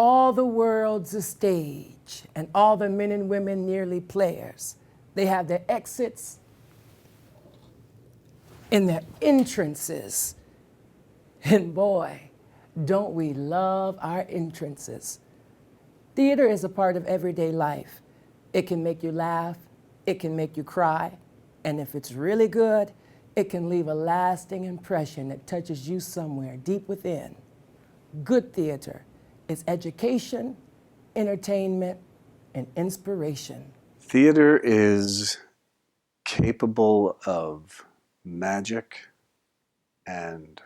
All the world's a stage, and all the men and women nearly players. They have their exits and their entrances. And boy, don't we love our entrances. Theater is a part of everyday life. It can make you laugh, it can make you cry, and if it's really good, it can leave a lasting impression that touches you somewhere deep within. Good theater is education, entertainment, and inspiration. Theater is capable of magic and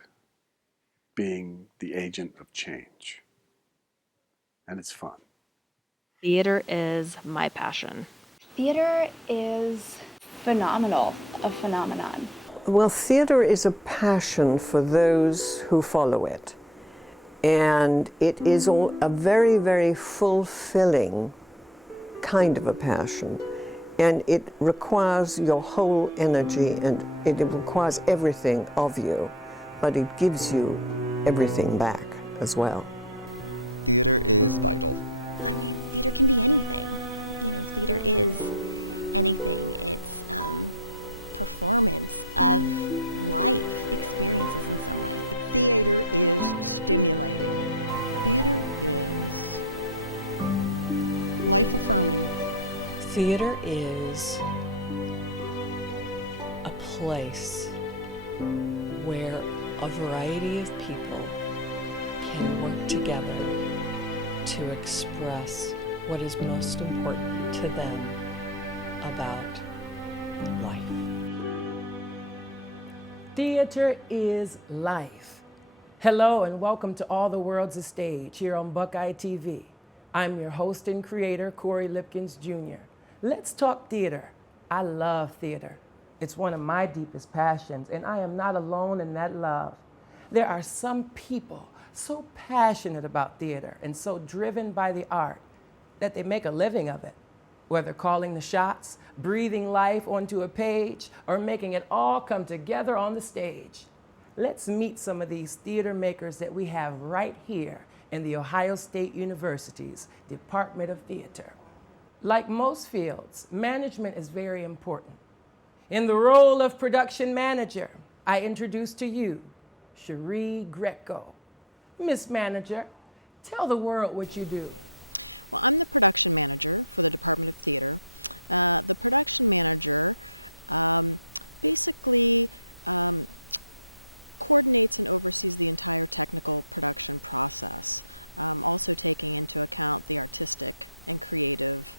being the agent of change. And it's fun. Theater is my passion. Theater is phenomenal, a phenomenon. Well, theater is a passion for those who follow it. And it is a very, very fulfilling kind of a passion. And it requires your whole energy, and it requires everything of you, but it gives you everything back as well. Theater is vital. I mean, theater can be anything. Theater is anything. It's performance of life experiences in some way. Theater is stimulating. Theater is life-affirming. Theater is a place where a variety of people can work together to express what is most important to them about life. Theater is life. Hello and welcome to All the World's a Stage here on Buckeye TV. I'm your host and creator, Corey Lipkins Jr. Let's talk theater. I love theater. It's one of my deepest passions, and I am not alone in that love. There are some people so passionate about theater and so driven by the art that they make a living of it, whether calling the shots, breathing life onto a page, or making it all come together on the stage. Let's meet some of these theater makers that we have right here in the Ohio State University's Department of Theater. Like most fields, management is very important. In the role of production manager, I introduce to you Cherie Greco. Miss Manager, tell the world what you do. Well, I'm the production manager for the Department of Theater. The production manager basically coordinates and oversees the entire technical production process, also taking into account the artistic and creative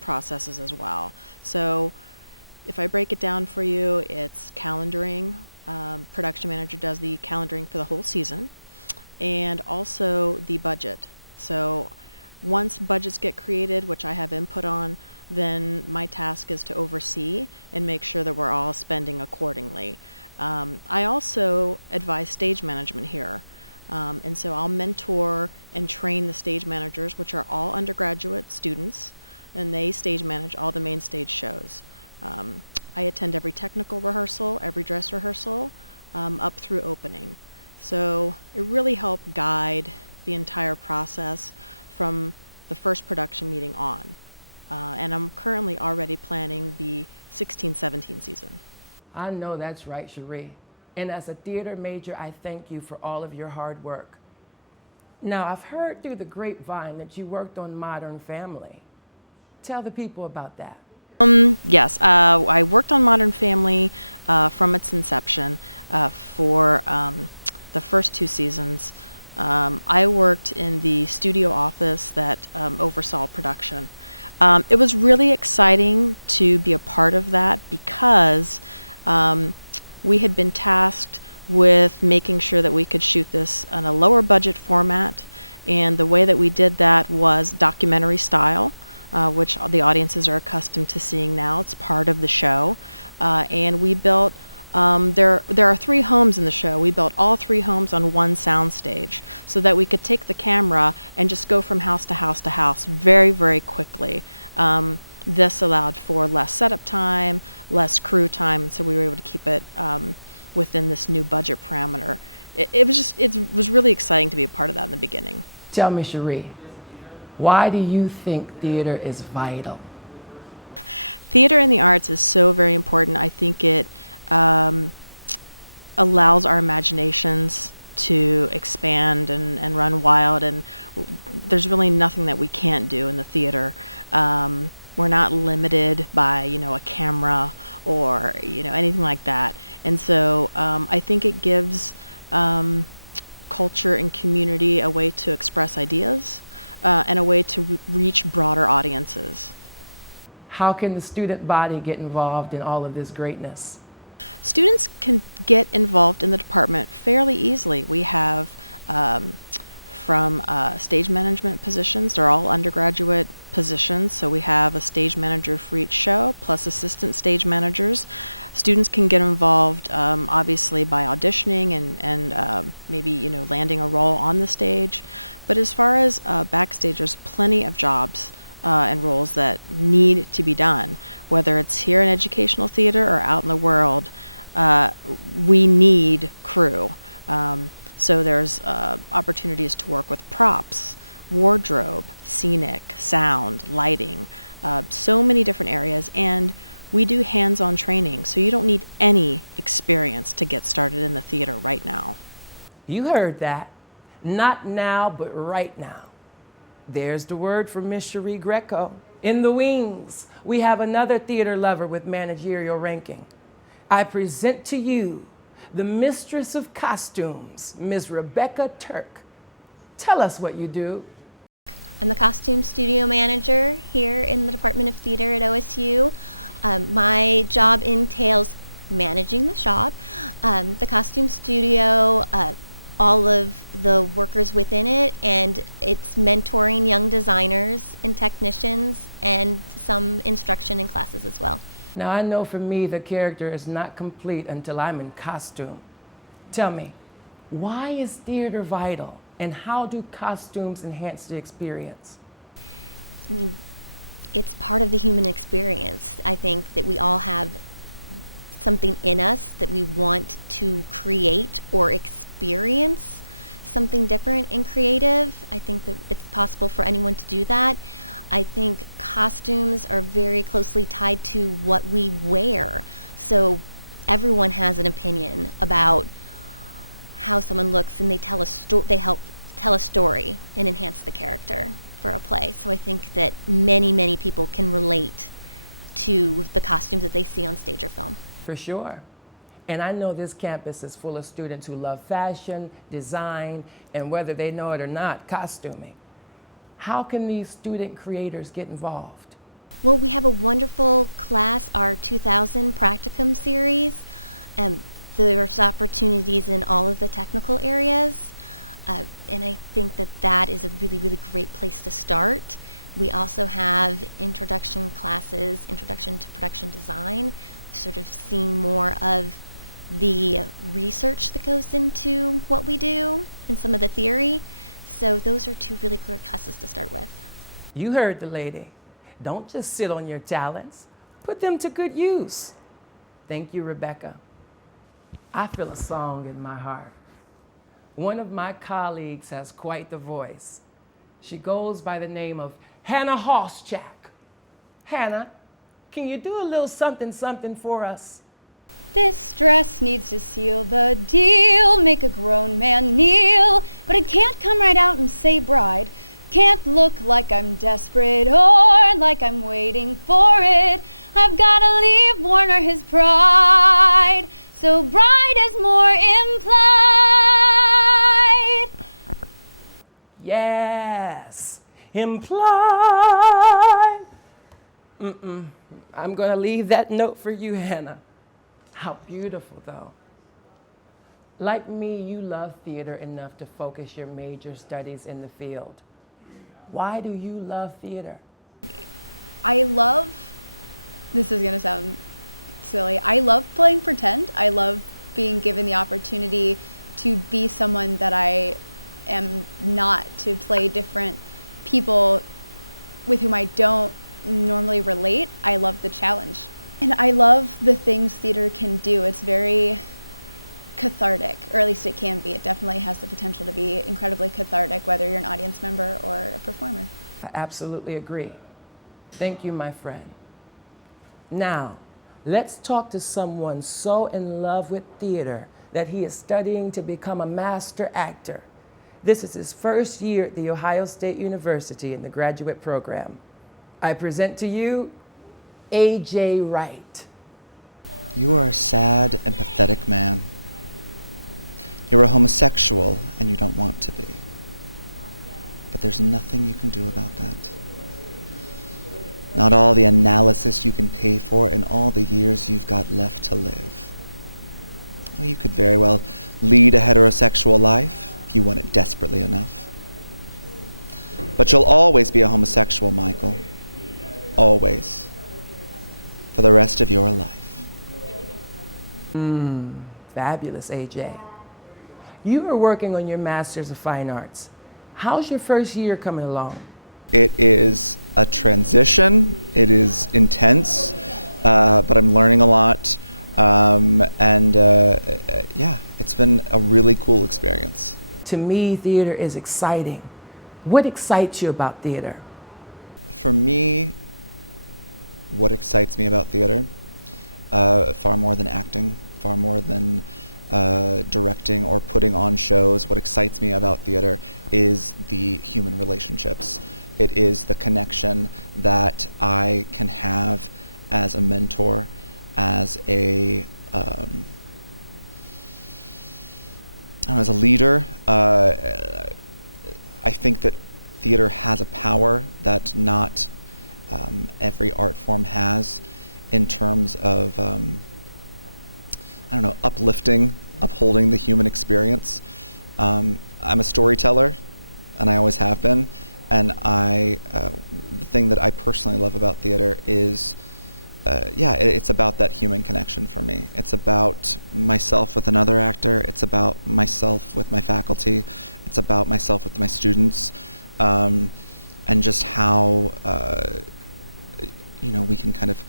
processes as well. So if I break it down for you, it's calendaring. Production manager does the calendaring for the whole season, and also the budget. So once budgets get created, which I have input on, then my task is to oversee and make sure that we're all spending accordingly. I also advise stage management here. And so I'll mentor and train the stage managers, which are all undergraduate students, and they stage manage all the main stage shows. I attend every technical rehearsal, every dress rehearsal, up through opening. So it really helped guide the entire process from the first production meeting on. And I'm currently already planning the 16-17 season. I know that's right, Cherie. And as a theater major, I thank you for all of your hard work. Now, I've heard through the grapevine that you worked on Modern Family. Tell the people about that. Yes, I worked on Modern Family from its inception for the first 2 seasons. I worked in the studio office that oversaw production. It was really exciting to be a part of that because we had been tasked with making sure that we could shoot this on a lower budget format, and the way that we did that was documentary style, which the audiences are accustomed to seeing now. It's part of the show, and we built there are 3 homes in the show. We built all 3 homes on one soundstage so that we could take the camera and just go from house to house to house very, very quickly. This allowed for less setup time, less crew time, and so we were able to keep it within this new budget parameter. It was really exciting to be a part of that in the beginning. Tell me, Cherie, why do you think theater is vital? Theater in the arts is so very important. I think it allows our imaginations to expand and run wild, and there's really nothing that we can't do in the theater. We're not limited by, a camera or, anything like that. And so I think it gives culture and community a way to express ideas and a way to reach broader audiences. How can the student body get involved in all of this greatness? Students can get involved in the department fairly easily. We have from stage management positions. They're all undergraduate positions, so we have a stage manager for each show, plus assistant stage managers. Students can get involved, obviously, by auditioning and maybe, landing a role on the stage. But as far as backstage, there's plenty of jobs and roles that need to be done, whether it's here in educational theater or out in the world. We need crew. So there's opportunities to work with props, wardrobe, scenic, sound, lighting, so many different areas. And we do hands-on training, so you don't need any experience to get started in the theater right now. You heard that. Not now, but right now. There's the word from Miss Cherie Greco. In the wings, we have another theater lover with managerial ranking. I present to you the mistress of costumes, Ms. Rebecca Turk. Tell us what you do. I'm the costume studio manager here in the Department of Theater at OSU. My job entails managing the shop, the costume studio, all of the workers within it, and it's mentoring young designers and technicians and some instruction in classes as well. Now, I know for me the character is not complete until I'm in costume. Tell me, why is theater vital, and how do costumes enhance the experience? I mean, it's part of the human experience. I think that we all have something in us that we want to create or experience something different and creative. I think that it's possible for anyone to do that. I think costumes are very closely tied to what we wear. So everyone has an opinion about how someone looks, and they help tell a story and enhance the character for a play. So I think that many, many people can relate to the costumes that they see on stage or film. For sure. And I know this campus is full of students who love fashion, design, and whether they know it or not, costuming. How can these student creators get involved? Well, we have a wonderful class, our 2000 practicum series. There's opportunities in all of the technical areas. And I think that that is a really, really great place to start. We also have introduction classes, introduction to production design, sort of seeing more of the research that goes into what we do and some of the theory. So those are two really great classes to start with. You heard the lady. Don't just sit on your talents. Put them to good use. Thank you, Rebecca. I feel a song in my heart. One of my colleagues has quite the voice. She goes by the name of Hannah Hoschak. Hannah, can you do a little something something for us? This dress needs to seal the deal, make a grown man kneel, but I can't come right out and say bride. Can't look like I'm desperate or like I'm waiting for it. I've gotta leave Warner his pride, so bride is more implied. Yes, implied. I'm gonna leave that note for you, Hannah. How beautiful, though. Like me, you love theater enough to focus your major studies in the field. Why do you love theater? This is gonna sound silly, I love playing pretend. I love being given the opportunity to be someone that I am not, to play different people with whom I don't normally relate. I love the challenge. And I love the things theater can do. It's very cathartic, or at least it can be. It definitely has the potential to be incredibly cathartic, whether you're an audience member or a performer. I absolutely agree. Thank you, my friend. Now, let's talk to someone so in love with theater that he is studying to become a master actor. This is his first year at The Ohio State University in the graduate program. I present to you A.J. Wright. You are a sad and pathetic man. You're a homosexual and you don't want to be. But there's nothing you can do about that. Not all the analysis you can pay for in all the years you've got left to live. Oh, you could very well lead a heterosexual life if you want it desperately enough. But you'll always be a homosexual, Michael. Always. For the rest of your life. Fabulous, AJ. You are working on your Master's of Fine Arts. How's your first year coming along? It is a transition. It is intense, but I'm learning a lot. Yeah, it's been a really cool experience. To me, theater is exciting. What excites you about theater? For me, what excites me about theater, far more than acting, far more than directing or putting on shows, what excites me about theater is the human relationships. It is the connection that I can have as a mentor, as a as a leader. I think that theater has a power that not every art form has in terms of, uplifting, upholding the human experience. I'm a storyteller, and I always have been. And the thing that I personally love about theater is, it's about that human connection for me. It's about myself with another actor. It's about myself with my faculty. It's about myself with my students, and just how, we can kind of,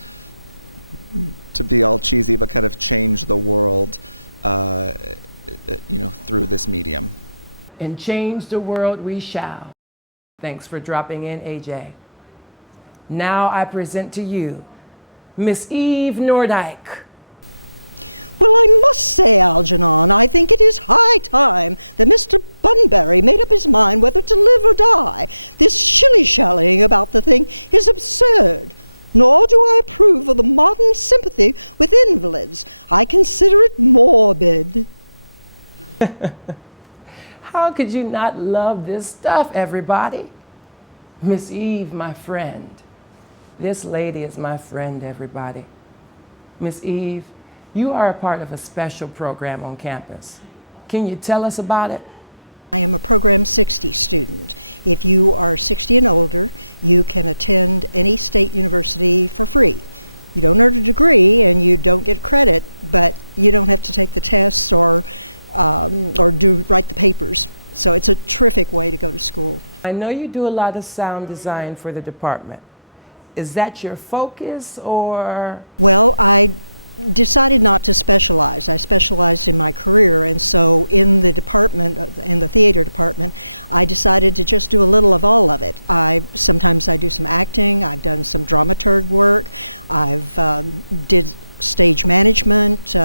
to be all cheesy, but kind of change the world, through this medium. And change the world we shall. Thanks for dropping in, AJ. Now I present to you Miss Eve Nordyke. Well, I must say, Algernon, I think it is high time that Mr. Bunbury made up his mind whether to live or die. This shilly-shallying about the thing is absurd. Nor do I approve of the modern sympathy with invalids. I consider it morbid. How could you not love this stuff, everybody? Miss Eve, my friend. This lady is my friend, everybody. Miss Eve, you are a part of a special program on campus. Can you tell us about it? I am a Program 60 student. If you are 60 and older, you can attend any state university for free. You don't earn a degree and you don't get credit, but you don't have to take the tests or write the papers. So it's a terrific way to go to school. I know you do a lot of sound design for the department. Is that your focus, or? Well, I decided not to specialize. I specialized in my career, and so in the department, in the theater department, I decided to just do a little of all of it. Sometimes I do some acting, I've done some dramaturg work, I've did stage management.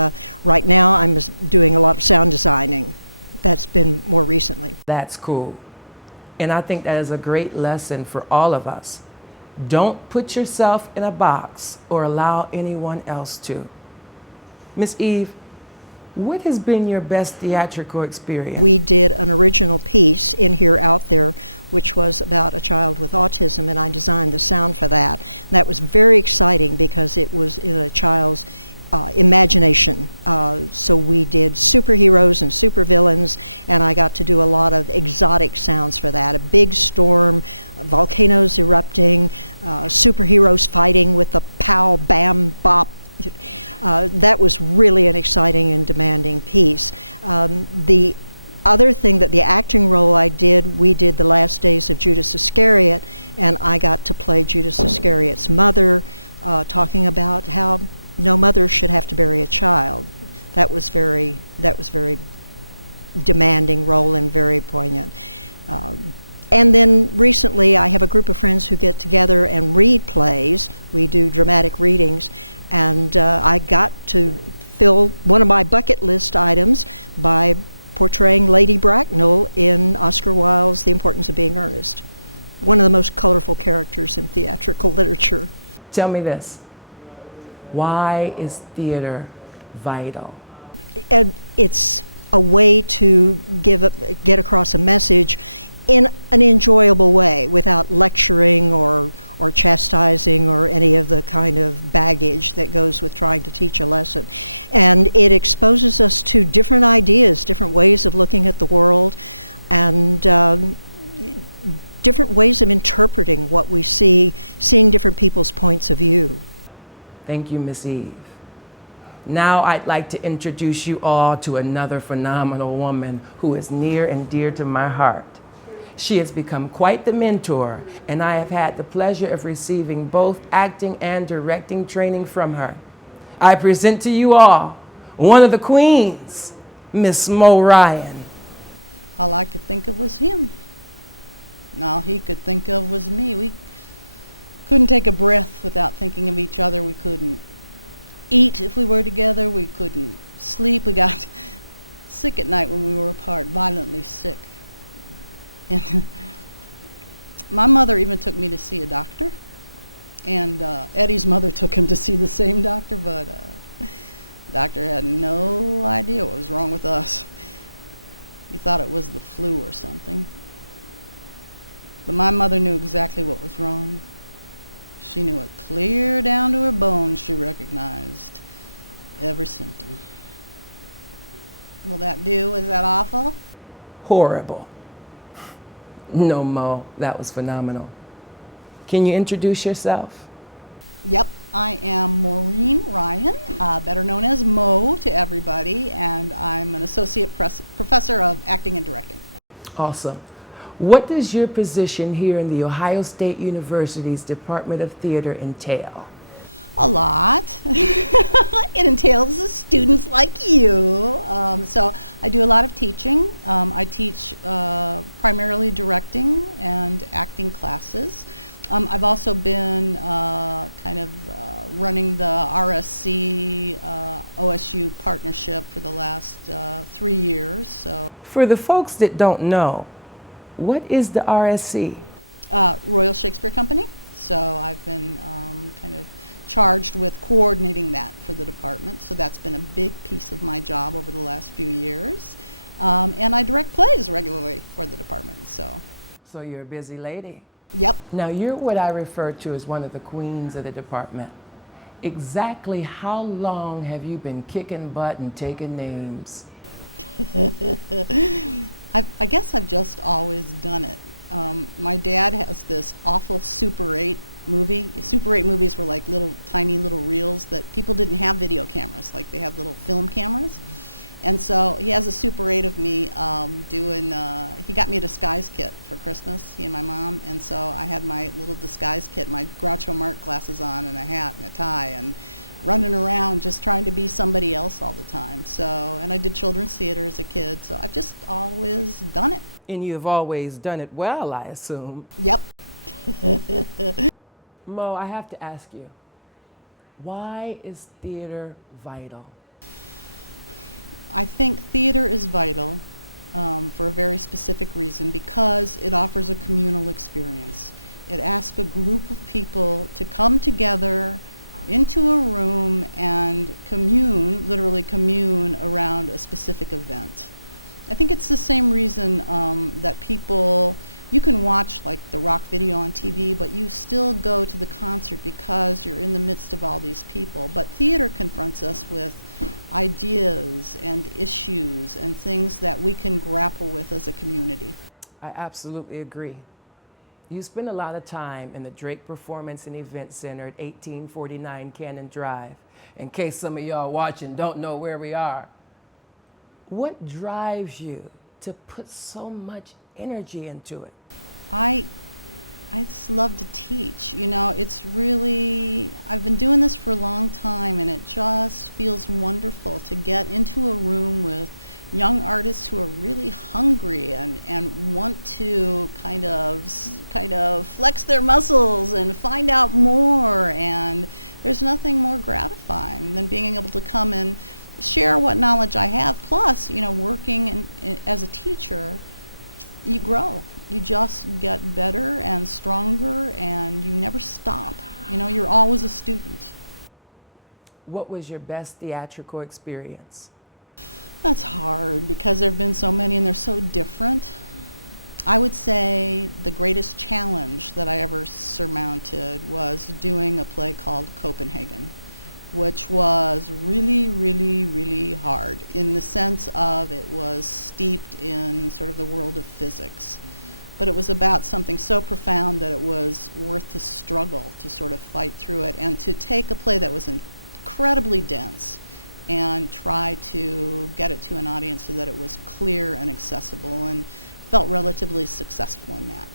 Right now I'm doing a lot of sound designing. That's been more recently. That's cool. And I think that is a great lesson for all of us. Don't put yourself in a box or allow anyone else to. Miss Eve, what has been your best theatrical experience? We did an original piece, In Here, Out There, which was about a child with autism, and I designed the sound for that. And that was very exciting because it was in a child's imagination. So we did superheroes and supervillains, and I got to do a lot of exotic sounds for that. A big storm, volcanoes erupting, superheroes fighting with the pow, bam, bop. That was really an exciting and demanding piece. The other thing that the acting role we did The Last Days of Judas Iscariot, and I got to play Judas Iscariot's mother, talking about how no mother should have to bury a child. That was very demanding role and very poignant. And then recently I have a group of friends who get together and read plays. We do dramatic readings, and I got to fill one of my bucket list items by portraying Lady Bracknell in Oscar Wilde's The Importance of Being Earnest, one of the most colorful characters in theatrical literature. Tell me this. Why is theater vital? And it's a way to get across a message in an enjoyable way without lecturing or chastising or any of the kind of baggage that goes with trying to teach a lesson. And it exposes us to different ideas, different ways of looking at the world, and different ways of interpreting what we see, seeing different people's points of view. Thank you, Miss Eve. Now I'd like to introduce you all to another phenomenal woman who is near and dear to my heart. She has become quite the mentor, and I have had the pleasure of receiving both acting and directing training from her. I present to you all one of the queens, Miss Mo Ryan. All I could think of was him. And all he could think of was me. We couldn't take a breath without thinking of each other. We couldn't eat if we were together. We couldn't sleep. We got sick at night when we were apart, violently sick. And my mother even took me to see a doctor. And Eddie's mother took him to see the same doctor, but the doctor had no idea what was wrong with us. He thought it was the flu or something. But my mother knew exactly what was wrong. She knew it clear down to her bones. She recognized every symptom. Will that do? Is that awful? Horrible. No, Mo, that was phenomenal. Can you introduce yourself? Yep, I am Maureen Ryan, better known as Mo to everybody, and I'm an associate professor of acting and directing. Awesome. What does your position here in the Ohio State University's Department of Theater entail? A lot. It entails students like you. So I do a lot of teaching. I teach primarily directing and acting classes. I've also been running the RSC OSU partnership for the last 3 years. So, for the folks that don't know, what is the RSC? Royal Shakespeare Company. So I've been charged with coordinating that for the department. So that's been a big piece of my job over the last few years. And I direct plays regularly for the department. So you're a busy lady. Yep. Now you're what I refer to as one of the queens of the department. Exactly how long have you been kicking butt and taking names? I guess I've just always done it. My dad has this awful Super 8 movie. Super 8 movies were like tiny little reels that people didn't have video cameras, like they had little film cameras. And so he has a Super 8 of me he got me a disguise kit for Christmas, he and my mom, and so I had my little disguise kit, my Groucho Marx glasses on and a hat and a tie, and running around just trying to be somebody else all the time. So, and I did children's theater as a kid, so I've just always done it. And you've always done it well, I assume. Yep. Mo, I have to ask you, why is theater vital? I think theater is vital for a very specific reason, because it offers a communal experience. It asks a group of people to come together into a room and literally commune around a specific event. I think it's the same reason that you can watch like the rock video on TV, but you still go to the concert because you're in the midst of all these people. But theater confronts us with ideas and issues and things that we can grapple with as a community. I absolutely agree. You spend a lot of time in the Drake Performance and Event Center at 1849 Cannon Drive. In case some of y'all watching don't know where we are. What drives you to put so much energy into it? I I just love to teach. You know, it's really, I've been doing this for a long time, and it just feels wonderful to get into a room with young artists who are really hungry and want to kind of flex their muscles and find out more. And there's nothing more gratifying than being able to come and share what knowledge I have. Plus, you know, working as a teacher, you grow. You just get better and stronger, and you never stop. You know, you're always a student. What was your best theatrical experience? That's hard because there have been so many and they're so different. I would say the greatest challenge that I ever surmounted was doing a play called Copenhagen, which was really, really, really hard in the sense of it was steeped in sort of the world of physics. But it was about something so profound that it was worth the struggle to sort of fight through it and to take a play that was incredibly dense and try to get it to an audience so that it was clear and accessible, and felt relatively successful in that.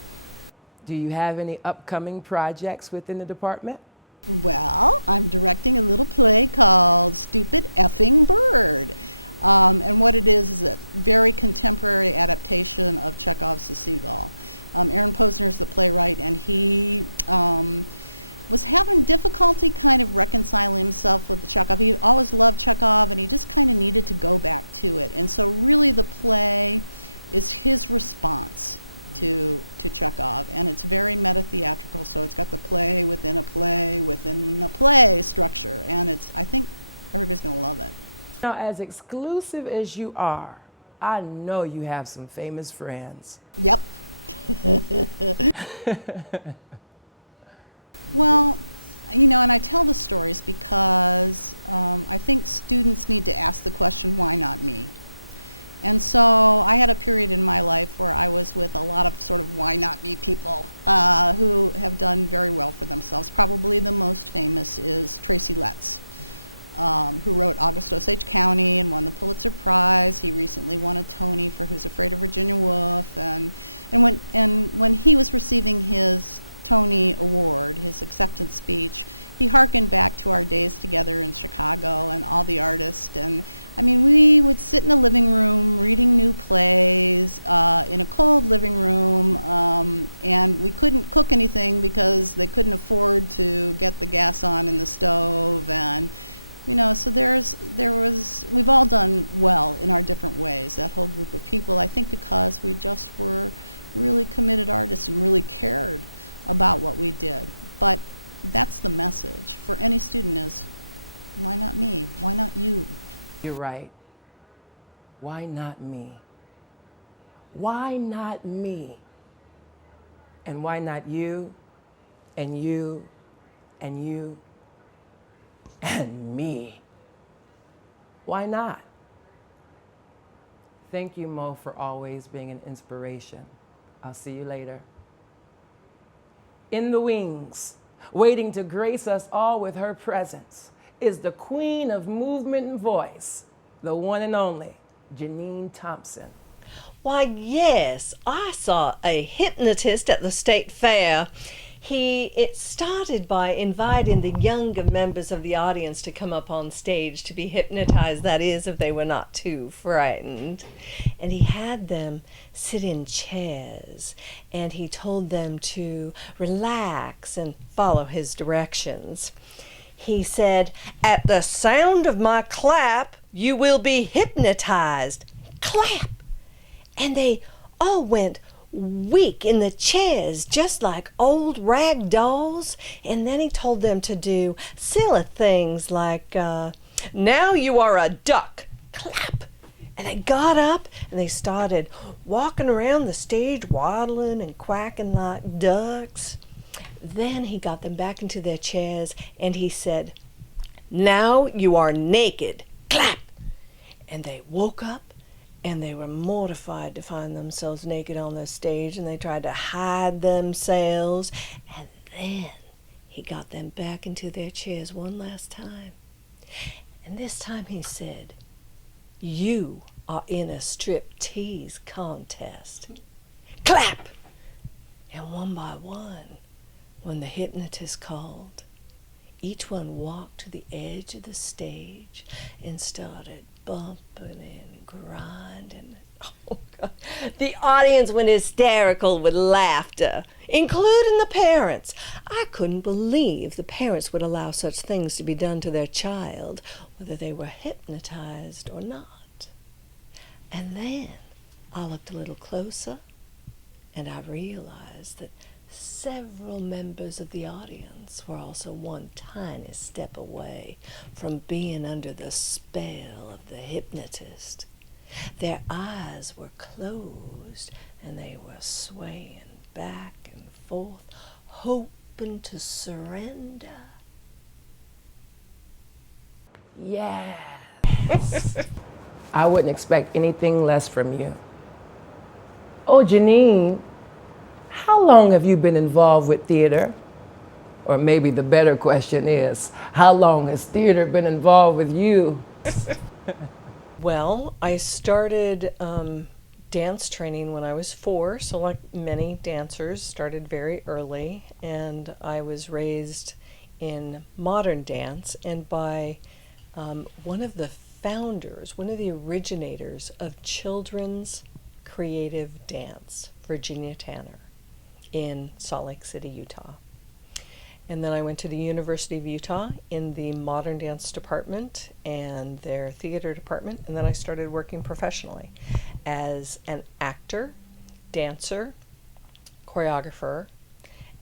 Do you have any upcoming projects within the department? Well, I'm directing a little play called Stupid Effing Bird. And what it is a very contemporary adaptation of Chekhov's The Seagull. Aaron Posner is the playwright, and he was having difficulty kind of reconciling himself with the Chekhov. He always loved Chekhov, and he just kind of needed to go back to it. And so really the play is his response to Chekhov, and it's very meta-theatrical, so it's got the play within a play within a play structure, and I think everybody's going to love it. Now, as exclusive as you are, I know you have some famous friends. Yep. Well, you know, and I tell the stories because I think students need to ask the question, why not me? And so I had a period in my life where I was with a lot of sort of why not me people who have done very well for themselves. Probably the most famous is Tracy Letts, who wrote August Osage County and won the Pulitzer Prize. He recently won a Tony for Who's Afraid of Virginia Woolf. And when he was receiving his Tony Award, his acceptance speech, he hearkened back to our days together in Chicago and all the artists. And I mean, we would sit in a living room reading new plays in a cold living room, and we couldn't cook anything because they couldn't afford to get the gas on in the stove. And you know, so we've all done well in our different ways, that whole group of people, I think because we just were really committed artists and really cared about what we did. But that's the message for any student is, why not me? Why not you? You're right. Why not me? Why not me? And why not you, and you, and you, and me? Why not? Thank you, Mo, for always being an inspiration. I'll see you later. In the wings, waiting to grace us all with her presence, is the queen of movement and voice, the one and only Janine Thompson. Why, yes, I saw a hypnotist at the state fair. It started by inviting the younger members of the audience to come up on stage to be hypnotized, that is, if they were not too frightened. And he had them sit in chairs, and he told them to relax and follow his directions. He said, "At the sound of my clap, you will be hypnotized." Clap! And they all went weak in the chairs, just like old rag dolls. And then he told them to do silly things like, "Now you are a duck." Clap! And they got up and they started walking around the stage, waddling and quacking like ducks. Then he got them back into their chairs and he said, "Now you are naked." Clap! And they woke up and they were mortified to find themselves naked on the stage, and they tried to hide themselves. And then he got them back into their chairs one last time. And this time he said, "You are in a striptease contest." Clap! And one by one, when the hypnotist called, each one walked to the edge of the stage and started bumping and grinding. Oh, God. The audience went hysterical with laughter, including the parents. I couldn't believe the parents would allow such things to be done to their child, whether they were hypnotized or not. And then I looked a little closer, and I realized that several members of the audience were also one tiny step away from being under the spell of the hypnotist. Their eyes were closed, and they were swaying back and forth, hoping to surrender. Yes. I wouldn't expect anything less from you. Oh, Janine, how long have you been involved with theater? Or maybe the better question is, how long has theater been involved with you? Well, I started dance training when I was 4, so like many dancers, started very early, and I was raised in modern dance, and by one of the founders, one of the originators of children's creative dance, Virginia Tanner, in Salt Lake City, Utah. And then I went to the University of Utah in the modern dance department and their theater department, and then I started working professionally as an actor, dancer, choreographer,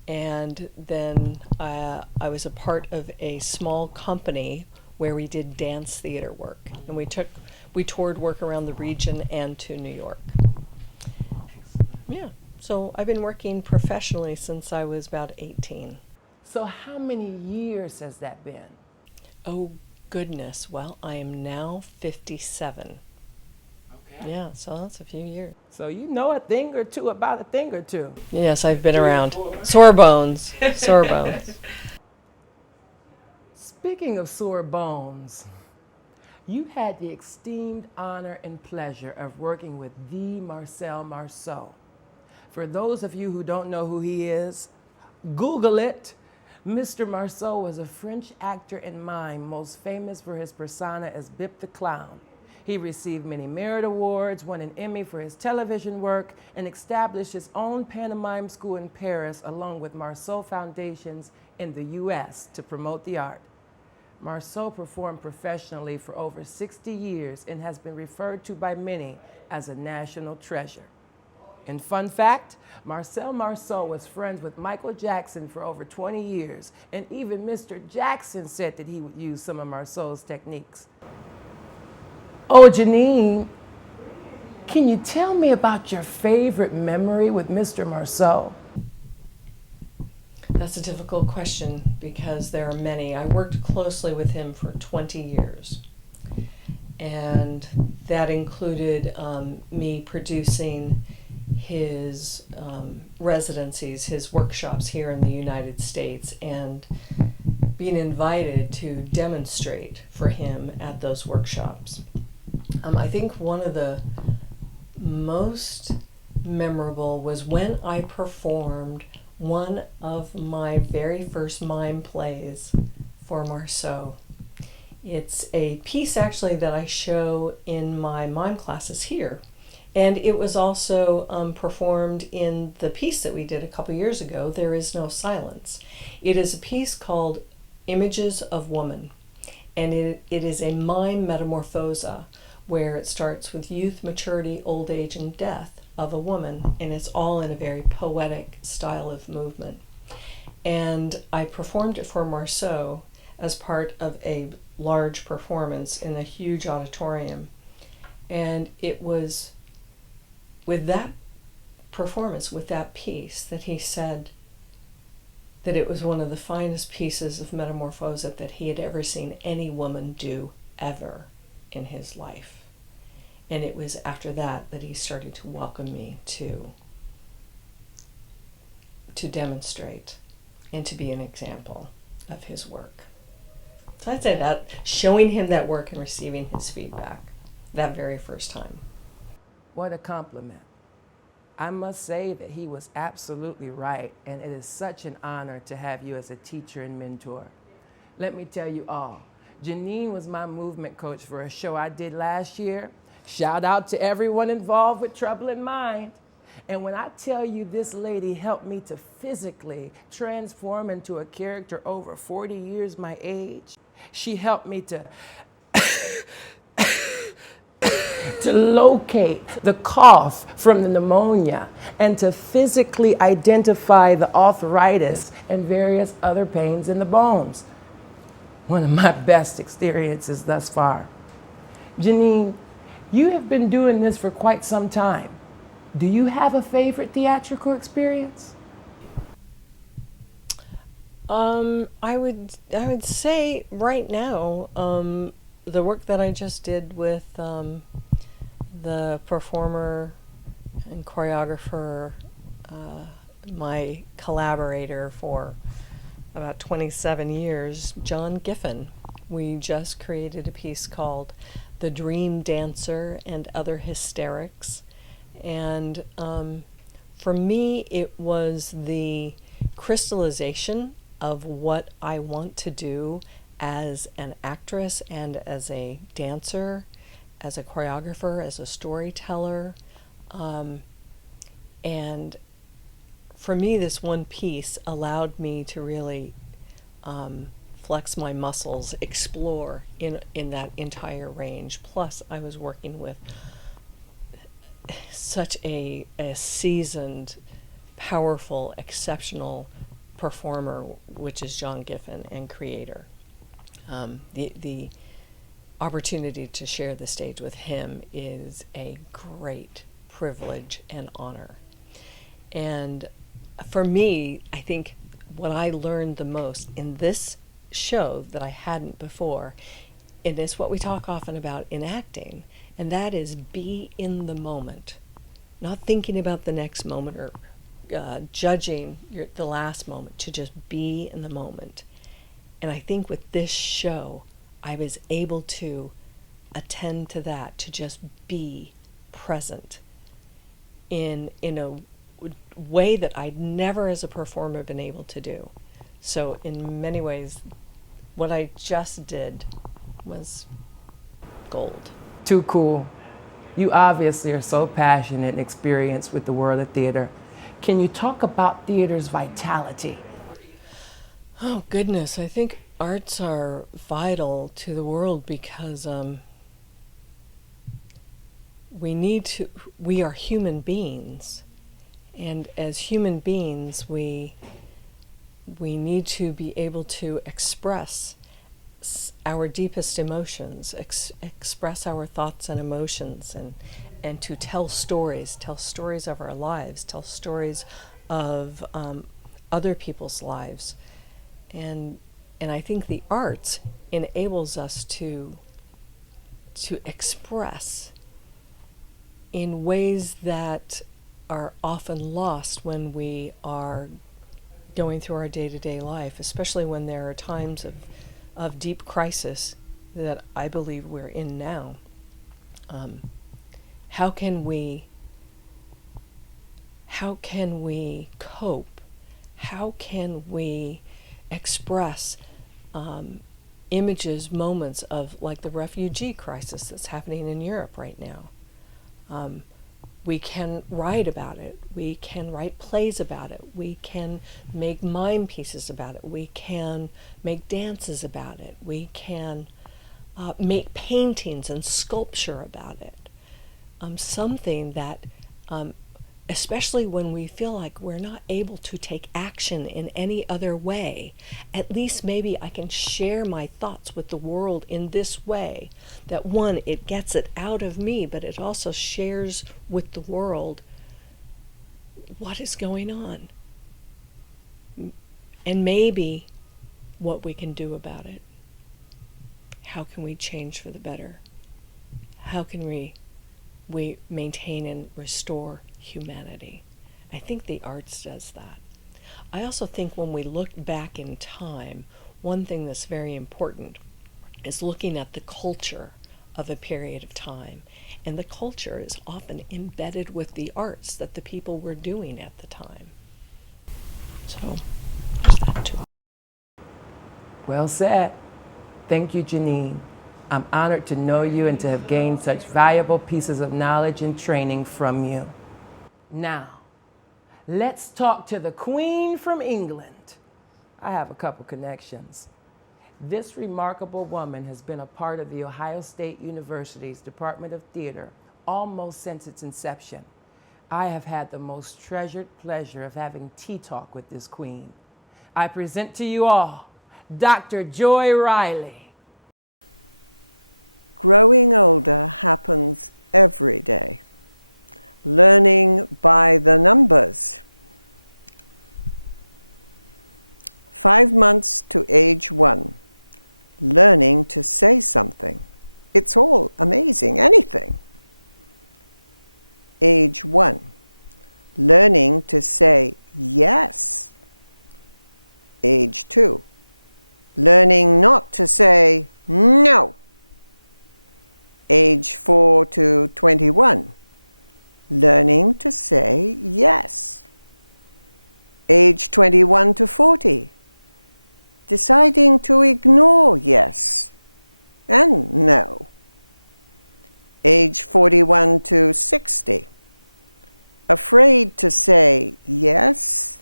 and then I was a part of a small company where we did dance theater work, and we toured work around the region and to New York. Yeah, so I've been working professionally since I was about 18. So how many years has that been? Oh, goodness. Well, I am now 57. Okay. Yeah, so that's a few years. So you know a thing or two about a thing or two. Yes, I've been around. Sore bones. Sore bones. Speaking of sore bones, you had the esteemed honor and pleasure of working with the Marcel Marceau. For those of you who don't know who he is, Google it. Mr. Marceau was a French actor and mime, most famous for his persona as Bip the Clown. He received many merit awards, won an Emmy for his television work, and established his own pantomime school in Paris, along with Marceau Foundations in the U.S. to promote the art. Marceau performed professionally for over 60 years and has been referred to by many as a national treasure. And fun fact, Marcel Marceau was friends with Michael Jackson for over 20 years, and even Mr. Jackson said that he would use some of Marceau's techniques. Oh, Janine, can you tell me about your favorite memory with Mr. Marceau? That's a difficult question because there are many. I worked closely with him for 20 years. And that included me producing his residencies, his workshops here in the United States, and being invited to demonstrate for him at those workshops. I think one of the most memorable was when I performed one of my very first mime plays for Marceau. It's a piece actually that I show in my mime classes here. And it was also performed in the piece that we did a couple years ago, There Is No Silence. It is a piece called Images of Woman. And it is a mime metamorphosa where it starts with youth, maturity, old age, and death of a woman. And it's all in a very poetic style of movement. And I performed it for Marceau as part of a large performance in a huge auditorium. And it was with that performance, with that piece, that he said that it was one of the finest pieces of metamorphosis that he had ever seen any woman do ever in his life. And it was after that that he started to welcome me to demonstrate and to be an example of his work. So I'd say that, showing him that work and receiving his feedback that very first time. What a compliment. I must say that he was absolutely right, and it is such an honor to have you as a teacher and mentor. Let me tell you all, Janine was my movement coach for a show I did last year. Shout out to everyone involved with Trouble in Mind. And when I tell you this lady helped me to physically transform into a character over 40 years my age, she helped me to locate the cough from the pneumonia and to physically identify the arthritis and various other pains in the bones. One of my best experiences thus far. Janine, you have been doing this for quite some time. Do you have a favorite theatrical experience? I would say right now, the work that I just did with the performer and choreographer, my collaborator for about 27 years, John Giffen. We just created a piece called The Dream Dancer and Other Hysterics. And for me, it was the crystallization of what I want to do as an actress and as a dancer, as a choreographer, as a storyteller. And for me, this one piece allowed me to really flex my muscles, explore in that entire range. Plus, I was working with such a seasoned, powerful, exceptional performer, which is John Giffen, and creator. The opportunity to share the stage with him is a great privilege and honor. And for me, I think what I learned the most in this show that I hadn't before, and it's what we talk often about in acting, and that is be in the moment. Not thinking about the next moment or judging the last moment, to just be in the moment. And I think with this show, I was able to attend to that, to just be present in a way that I'd never as a performer been able to do. So in many ways, what I just did was gold. Too cool. You obviously are so passionate and experienced with the world of theater. Can you talk about theater's vitality? Oh goodness, I think arts are vital to the world because we are human beings, and as human beings we need to be able to express our deepest emotions, express our thoughts and emotions, and to tell stories of our lives, tell stories of other people's lives. And I think the arts enables us to express in ways that are often lost when we are going through our day-to-day life, especially when there are times of deep crisis that I believe we're in now. How can we cope? How can we express images, moments of like the refugee crisis that's happening in Europe right now? We can write about it. We can write plays about it. We can make mime pieces about it. We can make dances about it. We can make paintings and sculpture about it. Something that, especially when we feel like we're not able to take action in any other way, at least maybe I can share my thoughts with the world in this way. That one, it gets it out of me, but it also shares with the world what is going on. And maybe what we can do about it. How can we change for the better? How can we maintain and restore humanity? I think the arts does that. I also think when we look back in time, one thing that's very important is looking at the culture of a period of time and the culture is often embedded with the arts that the people were doing at the time. So there's that too. Well said. Thank you, Janine. I'm honored to know you and to have gained such valuable pieces of knowledge and training from you. Now, let's talk to the Queen from England. I have a couple connections. This remarkable woman has been a part of the Ohio State University's Department of Theater almost since its inception. I have had the most treasured pleasure of having tea talk with this queen. I present to you all Dr. Joy Riley. Growing older happens every day. Learning by the numbers. 5 months to age 1. Learning to say something. It's all amazing, anything. Age 1. Learning to say yes. Age 2. Learning not to say no. Age 4 to 21. Learning to say yes. Age 21 to 40. Deciding to ignore yes and no. Age 41 to 60. Afraid to say yes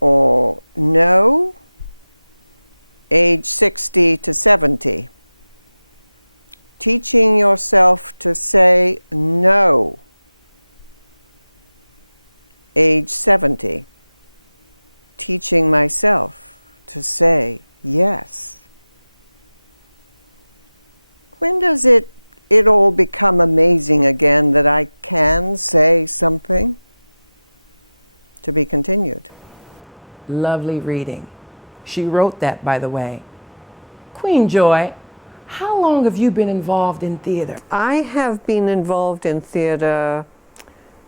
or no. Age 60 to 70. Teaching yourself to say no. Age 70. Teaching myself to say yes. When does it all become amazing again that I can say something? To be continued. Lovely reading. She wrote that, by the way. Queen Joy, how long have you been involved in theater? I have been involved in theater.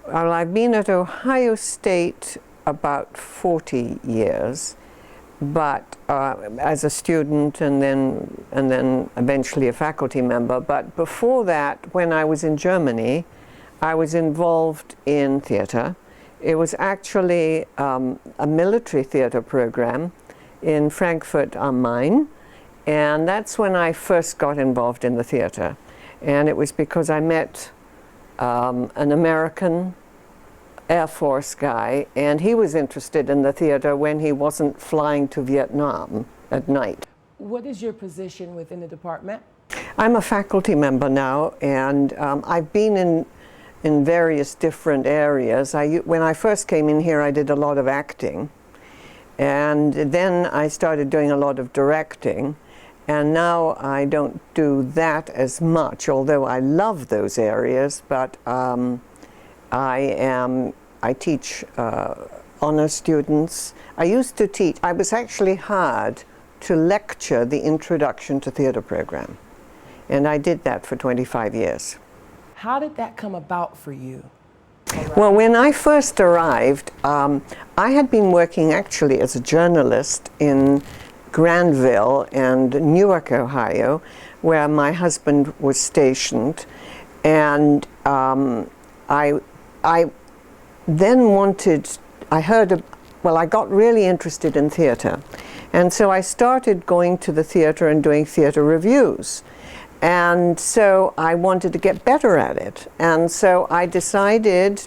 Well, I've been at Ohio State about 40 years, but as a student and then eventually a faculty member. But before that, when I was in Germany, I was involved in theater. It was actually a military theater program in Frankfurt am Main, and that's when I first got involved in the theater. And it was because I met an American Air Force guy, and he was interested in the theater when he wasn't flying to Vietnam at night. What is your position within the department? I'm a faculty member now, and I've been in various different areas. When I first came in here, I did a lot of acting, and then I started doing a lot of directing, and now I don't do that as much, although I love those areas, but I teach honor students. I used to teach. I was actually hired to lecture the Introduction to Theater program, and I did that for 25 years. How did that come about for you? Well, when I first arrived, I had been working actually as a journalist in Granville and Newark, Ohio, where my husband was stationed, and I then I got really interested in theater, and so I started going to the theater and doing theater reviews. And so I wanted to get better at it. And so I decided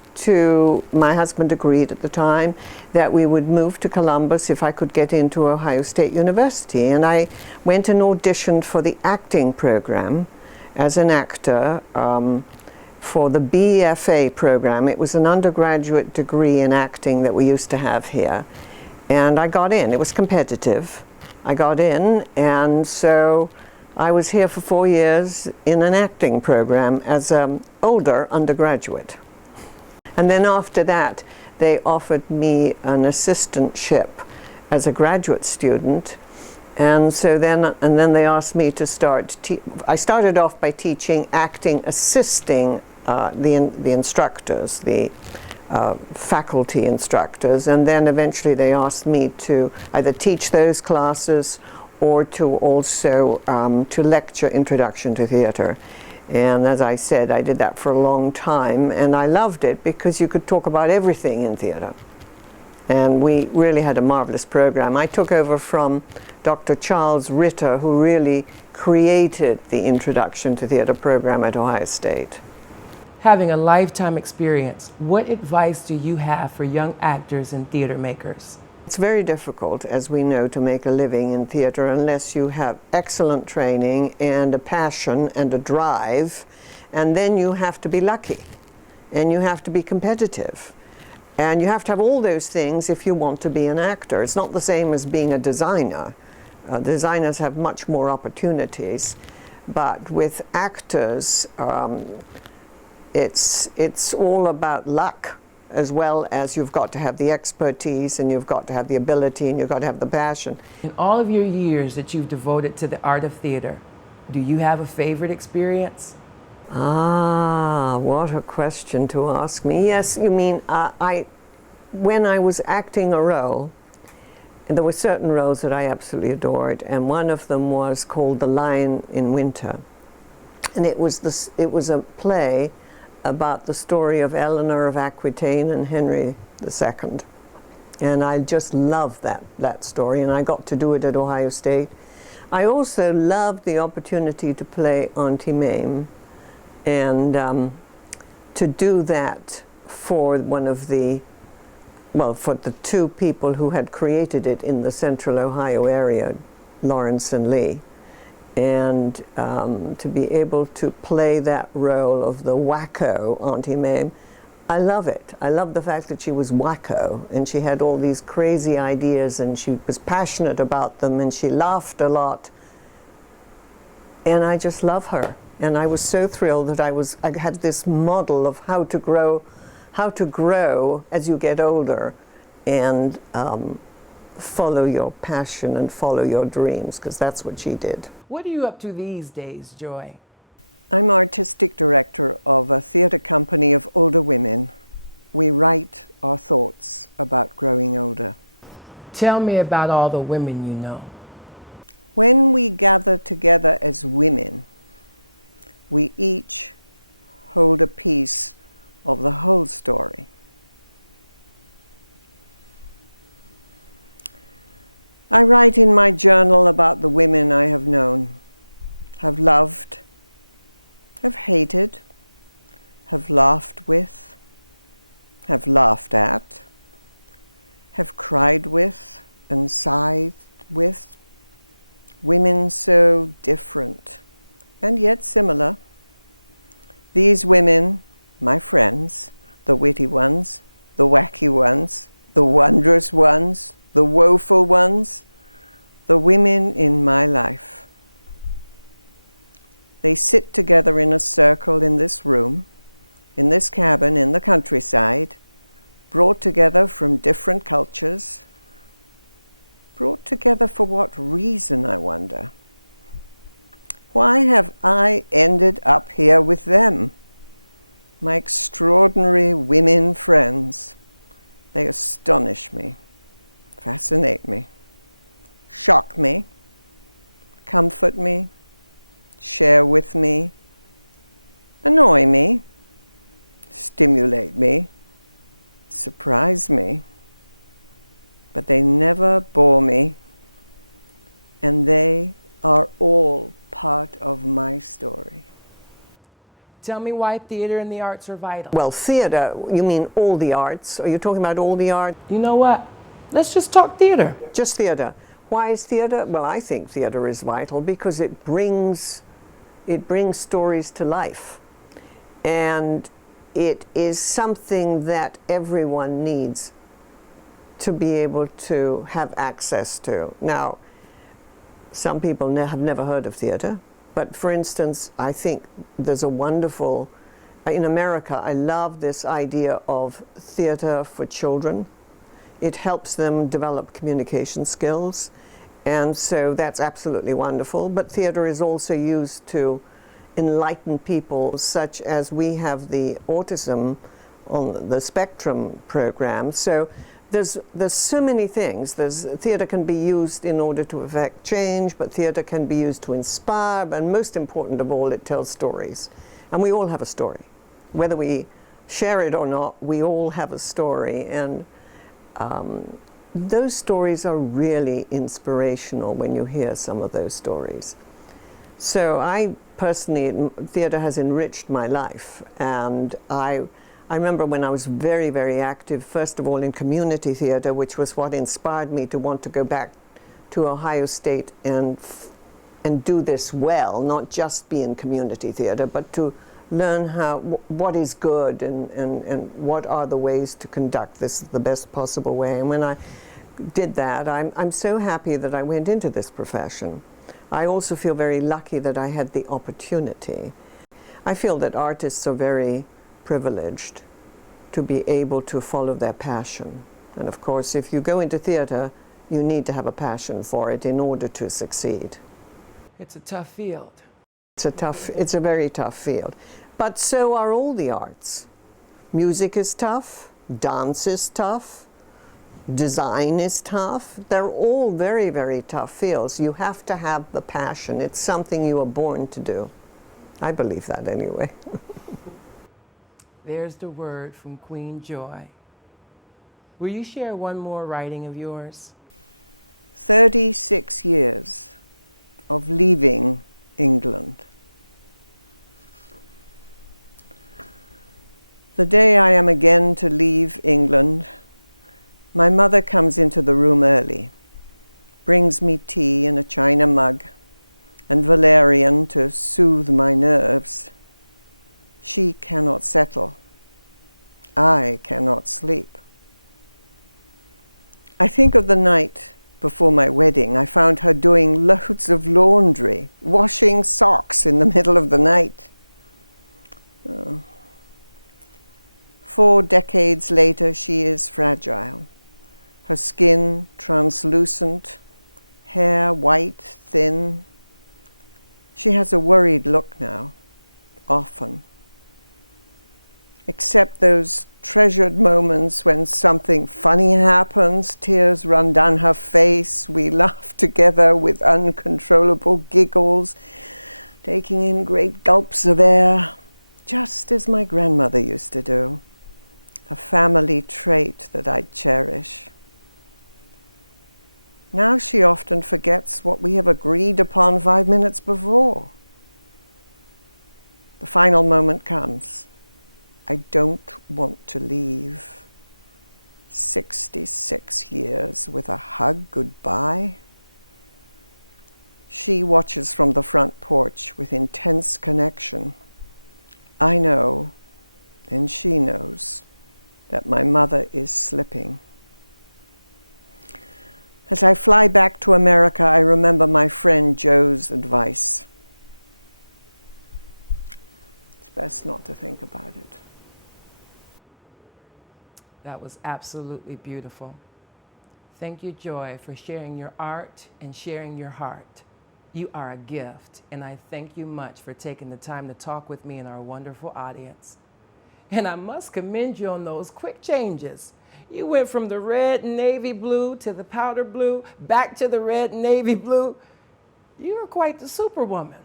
my husband agreed at the time, that we would move to Columbus if I could get into Ohio State University. And I went and auditioned for the acting program as an actor for the BFA program. It was an undergraduate degree in acting that we used to have here. And I got in. It was competitive. I got in, and so I was here for 4 years in an acting program as an older undergraduate. And then after that, they offered me an assistantship as a graduate student. And so then they asked me to start. I started off by teaching acting, assisting the instructors, the faculty instructors, and then eventually they asked me to either teach those classes or to also to lecture Introduction to Theater. And as I said, I did that for a long time, and I loved it because you could talk about everything in theater. And we really had a marvelous program. I took over from Dr. Charles Ritter, who really created the Introduction to Theater program at Ohio State. Having a lifetime experience, what advice do you have for young actors and theater makers? It's very difficult, as we know, to make a living in theater unless you have excellent training and a passion and a drive, and then you have to be lucky, and you have to be competitive, and you have to have all those things if you want to be an actor. It's not the same as being a designer. Designers have much more opportunities, but with actors, it's all about luck, as well as you've got to have the expertise, and you've got to have the ability, and you've got to have the passion. In all of your years that you've devoted to the art of theater, do you have a favorite experience? Ah, what a question to ask me. Yes, you mean, when I was acting a role, there were certain roles that I absolutely adored, and one of them was called The Lion in Winter. And it was a play about the story of Eleanor of Aquitaine and Henry II. And I just loved that story, and I got to do it at Ohio State. I also loved the opportunity to play Auntie Mame, and to do that for for the two people who had created it in the central Ohio area, Lawrence and Lee. And to be able to play that role of the wacko Auntie Mame, I love it. I love the fact that she was wacko, and she had all these crazy ideas, and she was passionate about them, and she laughed a lot. And I just love her. And I was so thrilled that I had this model of how to grow as you get older, and follow your passion and follow your dreams, because that's what she did. What are you up to these days, Joy? I'm artistic director of a theater company of older women. We write our thoughts about growing older. Tell me about all the women you know. When we gather together as women, we each hold a piece of the whole story. I write in my journal about the women I have known, have loved, have hated, have laughed with, have laughed at, have cried with and sighed with. Women so different and yet similar. These women, my friends, the witty ones, the wacky ones, the wondrous ones, the woeful ones, the women in my life. They sit together in a circle in this room, in this cabin in the countryside, brought together from different cultures. Brought together for what reason, I wonder? Why have I ended up here with them? My extraordinary women friends. They astonish me, fascinate me, shock me, comfort me, share with me, annoy me, stimulate me, surprise me. But they never bore me, and they are all part of my story. Tell me why theater and the arts are vital. Well, theater, you mean all the arts? Are you talking about all the art? You know what? Let's just talk theater. Just theater. Why is theater? Well, I think theater is vital because it brings stories to life. And it is something that everyone needs to be able to have access to. Now, some people have never heard of theater, but for instance, I think there's a wonderful, in America, I love this idea of theater for children. It helps them develop communication skills, and so that's absolutely wonderful. But theater is also used to enlighten people, such as we have the autism on the Spectrum program. So there's so many things. Theater can be used in order to effect change, but theater can be used to inspire, and most important of all, it tells stories. And we all have a story. Whether we share it or not, we all have a story, and those stories are really inspirational when you hear some of those stories. So I personally, theater has enriched my life, and I remember when I was very, very active, first of all in community theater, which was what inspired me to want to go back to Ohio State and do this well, not just be in community theater, but to learn what is good and what are the ways to conduct this the best possible way. And when I did that, I'm so happy that I went into this profession. I also feel very lucky that I had the opportunity. I feel that artists are very privileged to be able to follow their passion. And of course, if you go into theater, you need to have a passion for it in order to succeed. It's a tough field. It's a very tough field. But so are all the arts. Music is tough, dance is tough, design is tough. They're all very, very tough fields. You have to have the passion. It's something you are born to do. I believe that anyway. There's the word from Queen Joy. Will you share one more writing of yours? 36 years of leaving England. The day I am again to leave England, my mother comes into the room early, brings me tea in a china mug and valerian to soothe my nerves. She cannot settle. I cannot sleep. I think of the night before my wedding. I found her doing loads of laundry, washing socks in the middle of the night. 4 decades later, she is fragile. Her skin translucent, hair white, thin. She has a worried look now, often. Except those treasured moments when something funny happens, tears run down her face, we laugh together with uncontrollable giggles, taking in great gulps of air, just as my grandmother used to do, a family trait that I cherish. Now she often forgets what we have agreed upon 5 minutes before. The final moment comes. I don't want to leave. 66 years with a hug goodbye. She watches from the front porch with intense connection. I know, and she knows, that my mother is slipping. As I fly back to America, I remember my friend Joe's advice. It's best not to think about it. That was absolutely beautiful. Thank you, Joy, for sharing your art and sharing your heart. You are a gift, and I thank you much for taking the time to talk with me and our wonderful audience. And I must commend you on those quick changes. You went from the red and navy blue to the powder blue, back to the red and navy blue. You are quite the superwoman.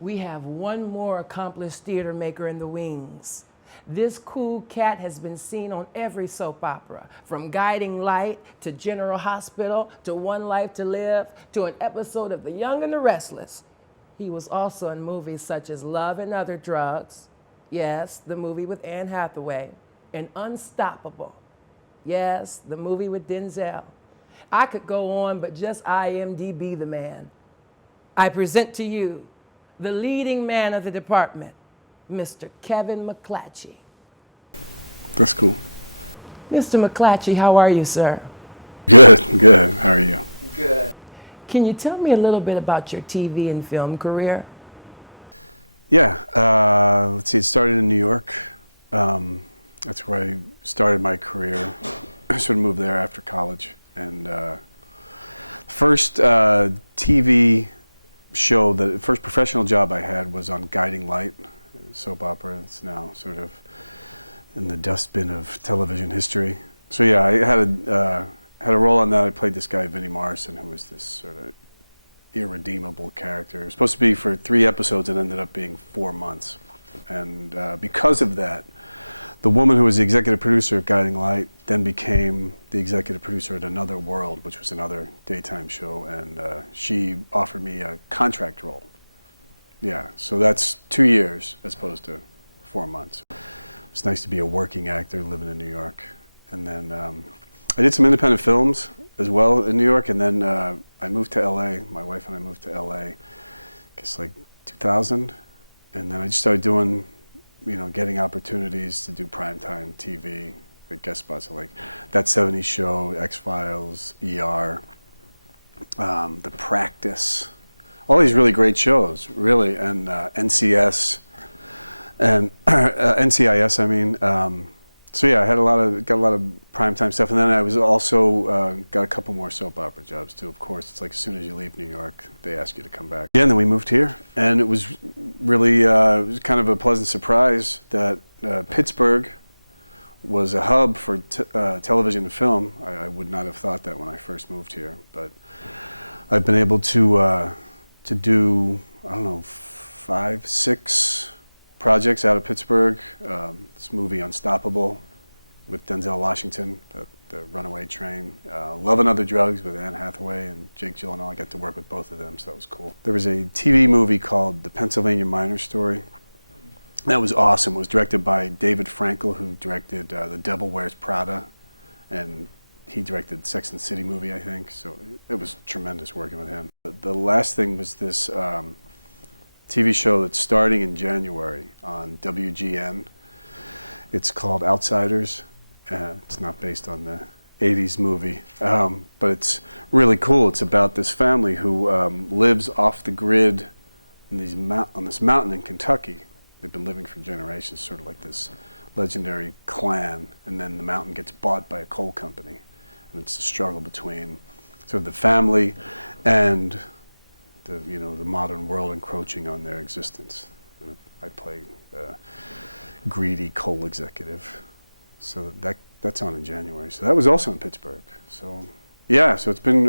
We have one more accomplished theater maker in the wings. This cool cat has been seen on every soap opera, from Guiding Light to General Hospital to One Life to Live to an episode of The Young and the Restless. He was also in movies such as Love and Other Drugs, yes, the movie with Anne Hathaway, and Unstoppable, yes, the movie with Denzel. I could go on, but just IMDb the man. I present to you the leading man of the department, Mr. Kevin McClatchy. That's cool. Mr. McClatchy, how are you, sir? Good, good. How are you? Good. Can you tell me a little bit about your TV and film career? Yeah, let's see, it started in New York. That's where I started my career. I sort of moved there after college. And the first TV show, the first professional job I had was on Guiding Light, soap opera. It's now sort of in the dustbin of television history. So yeah, I had a role on that. I played this guy, Vinnie Morrison, who was this sort of irredeemable character. It was supposed to be for 3 episodes. It ended up being 4 months. And because of that, the woman who was the executive producer of Guiding Light then became the executive producer at Another World, which was another daytime show, and she offered me a contract role. Yeah, so that's 2 years as opposed to 4 months. It's nice to be a working actor living in New York. And then I did some independent films as well in New York, and then I moved to LA. My wife and I moved to LA, I guess like 2000, and then I just started doing, getting opportunities to do primetime TV, guest spots like That 70s Show, X-Files, ER, The Practice, all these really great shows, really, and NCS, and NCIS, I mean. So yeah, I had got a lot of primetime stuff, and then I was also got a couple more soap opera jobs too. Of course, it's like as soon as you leave New York, they ask you to come back. Yeah, and then we moved here, and it was really it was kind of a pleasant surprise that Pittsburgh was a hub for television and film. I would not have thought that when I first moved here, but I've been able to do, I don't know, 5, 6 projects out of Pittsburgh. This movie Unstoppable with Denzel Washington, the Runaway Train. Love and Other Drugs with Anne Hathaway and Jake Gyllenhaal. I got to work with both of them, so that was cool. There was a TV movie called The Pennsylvania Miner Story. That was awesome. It was directed by David Frankel, who directed The Devil Wears Prada, and he directed Sex and the City movie, I think. So it was tremendous working with him. The last thing was this TV show that's starting in January on WGN. It's called Outsiders. It's not based on the 80s movie, but it's really cool. It's about this family who lives off the grid in on this mountain in Kentucky. They've been living for generations, sort of like this legendary clan, and then the mountain gets bought by a coal company. And it's a struggle between sort of the family and the modern world encroaching on their existence. And I play a greedy coal executive. So that's on in January. So that was also in Pittsburgh. So yeah, so it's been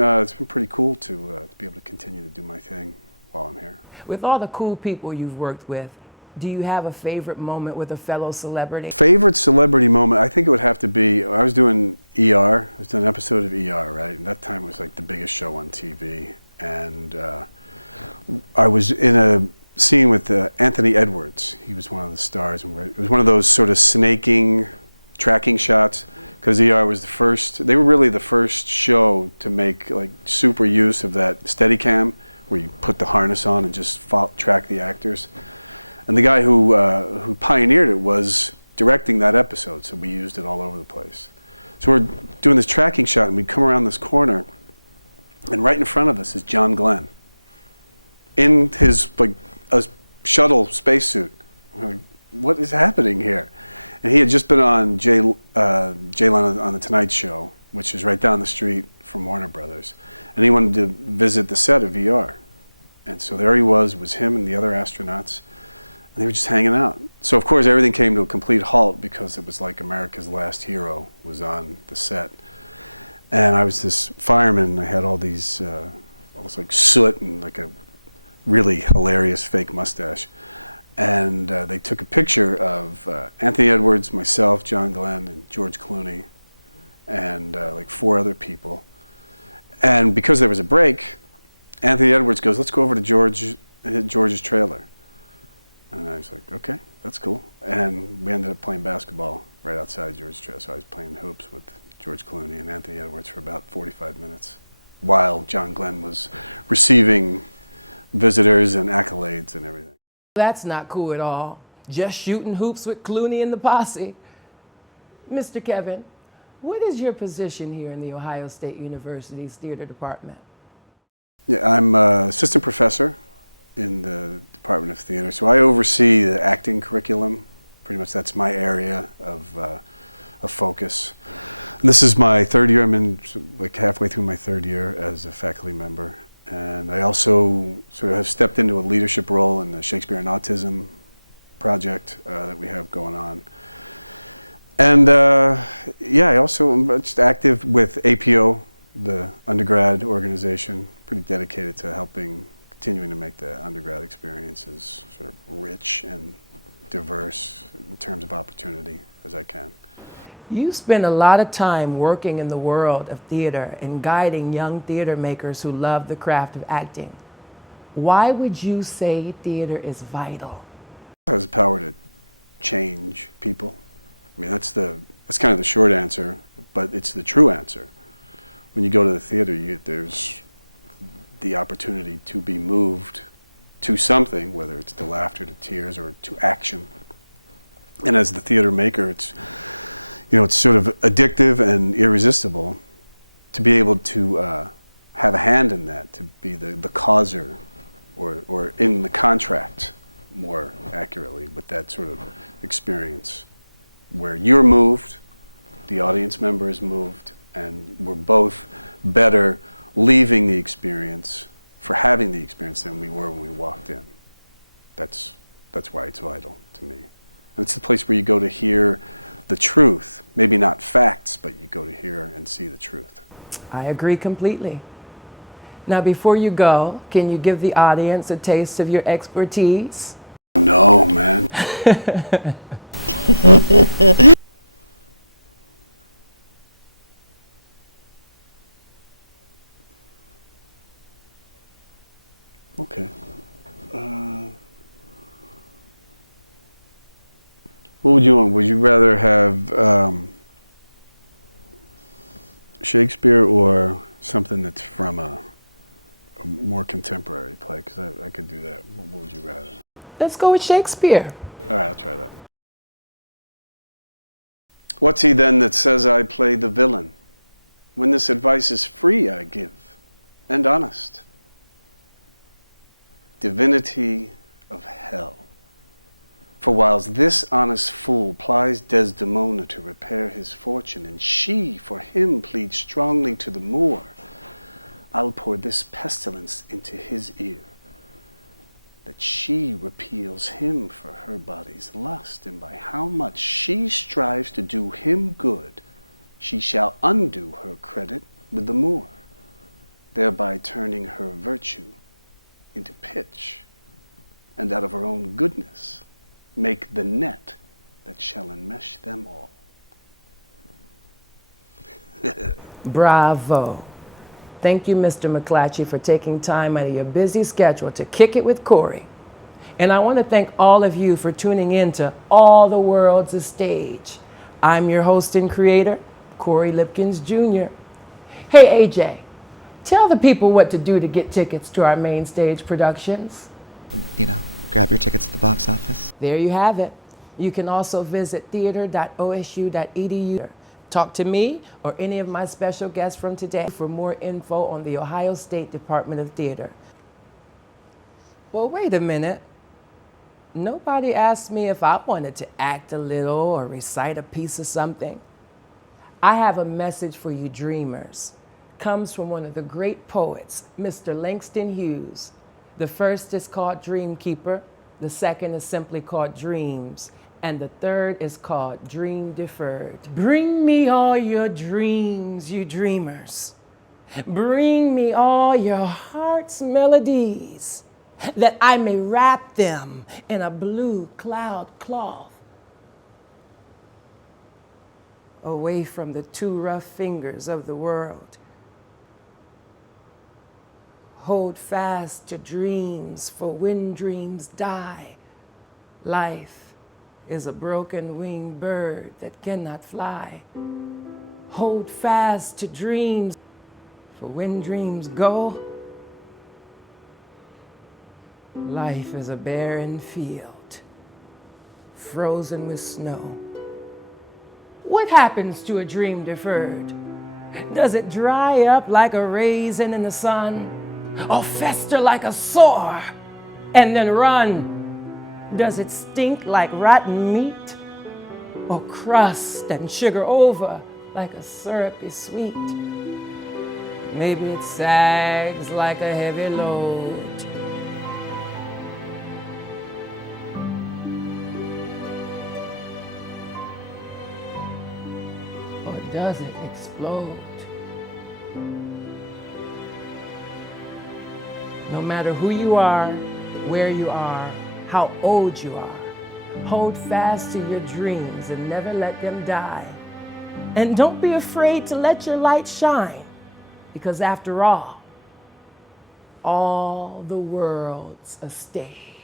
pretty cool to be able to continue to do my thing while I'm here. With all the cool people you've worked with, do you have a favorite moment with a fellow celebrity? Favorite celebrity moment, I think it would have to be, I was doing ER. I was doing an episode of ER, right? And that time was like the biggest show on TV. And I was in a scene with Anthony Edwards. He was one of the stars. And it was one of those sort of snaking, tracking shots, because ER was the first, they were really the first show to make like super use of that Steadicam, where you put the harness on and just track the actors. And the guy who pioneered it was directing that episode, so we used it all over the place. So we're doing this tracking shot, and we come around this corner, and right in front of us is John Glenn in his a shuttle spacesuit. We're like, what is happening here? And he had just been on Jay Leno on the Tonight Show, which is right down the street from Warner Brothers, and he wanted to visit the set of VR. And so there he was him and the other astronauts. And they were just hanging out. So of course everything came to a complete halt because it was like America's Last Hero was on the set. And I was this fireman, and I had all these, almost like soot and like a really hilarious fake mustache. And they took a picture of Anthony Edwards, myself, John Glenn, and George Clooney, and like 4 other people. And because there was a break, Anthony Edwards goes, let's go over to George's trailer. And I was like, okay, that's cool. And we ended up playing basketball right outside George's trailer. So I was playing hoops with George Clooney and Anthony Edwards for about 45 minutes while John Glenn was receiving visitors and accolades and everything. That's not cool at all. Just shooting hoops with Clooney and the posse. Mr. Kevin, what is your position here in the Ohio State University's theater department? Yeah, I'm assistant professor in the Department of Theater. So I oversee the acting curriculum. Pretty much that's my area of focus. And this is my 3rd year. I'm in like halfway through my 3rd year as a faculty member. And I also sort of have stepped into a leadership role in the Shakespeare and Autism project that we have going on. And yeah, I also am just active with APO, the undergrad organization, pretty dedicated to continuing to make the undergrad experiences sort of rich and diverse in terms of opportunity as I can. You spend a lot of time working in the world of theater and guiding young theater makers who love the craft of acting. Why would you say theater is vital? It has the power to change people. I mean, that's kind of the short answer, but it's the true answer. When you go to the theater, there's the opportunity to be moved to something, whether it's to laughter, to tears, or to action. And as the theater maker, it's sort of addictive and irresistible to be able to have a hand in that, to be the causer, or in the contract, more accurately, with that sort of experience where you're moved, the audience member is moved, and we're both better leaving the experience for having the experience than we were when we walked in. That's why it's vital to me. And it's the place where you go to hear the truth, maybe not facts, but you go to hear and see the truth. I agree completely. Now, before you go, can you give the audience a taste of your expertise? No, man. Okay. What would you want? Would you rather have Shakespeare or something that's from a more contemporary play? Because I could do that. What would you rather? Let's go with Shakespeare. All right, I'll try that. What's he then that says I play the villain? When this advice is free I give, and honest. Divinity of hell. For whiles this honest fool plies Desdemona to repair his fortune, and she for him pleads strongly to the Moor, I'll pour this pestilence into his ear, that she repeals him for her body's lust, and by how much she strives to do him good, she shall undo her credit with the Moor, thereby turning her virtue into pitch, and out of her own goodness make the net that shall enmesh them all. Bravo. Thank you, Mr. McClatchy, for taking time out of your busy schedule to kick it with Corey. And I want to thank all of you for tuning in to All the World's a Stage. I'm your host and creator, Corey Lipkins Jr. Hey, AJ, tell the people what to do to get tickets to our main stage productions. Grab your tickets at the box office. There you have it. You can also visit theater.osu.edu. Talk to me or any of my special guests from today for more info on the Ohio State Department of Theater. Well, wait a minute. Nobody asked me if I wanted to act a little or recite a piece of something. I have a message for you dreamers. Comes from one of the great poets, Mr. Langston Hughes. The first is called Dreamkeeper, the second is simply called Dreams, and the third is called Dream Deferred. Bring me all your dreams, you dreamers. Bring me all your heart's melodies, that I may wrap them in a blue cloud cloth, away from the too rough fingers of the world. Hold fast to dreams, for when dreams die, life is a broken-winged bird that cannot fly. Hold fast to dreams, for when dreams go, life is a barren field, frozen with snow. What happens to a dream deferred? Does it dry up like a raisin in the sun? Or fester like a sore and then run? Does it stink like rotten meat? Or crust and sugar over like a syrupy sweet? Maybe it sags like a heavy load. doesn't explode. No matter who you are, where you are, how old you are, hold fast to your dreams and never let them die. And don't be afraid to let your light shine, because after all the world's a stage.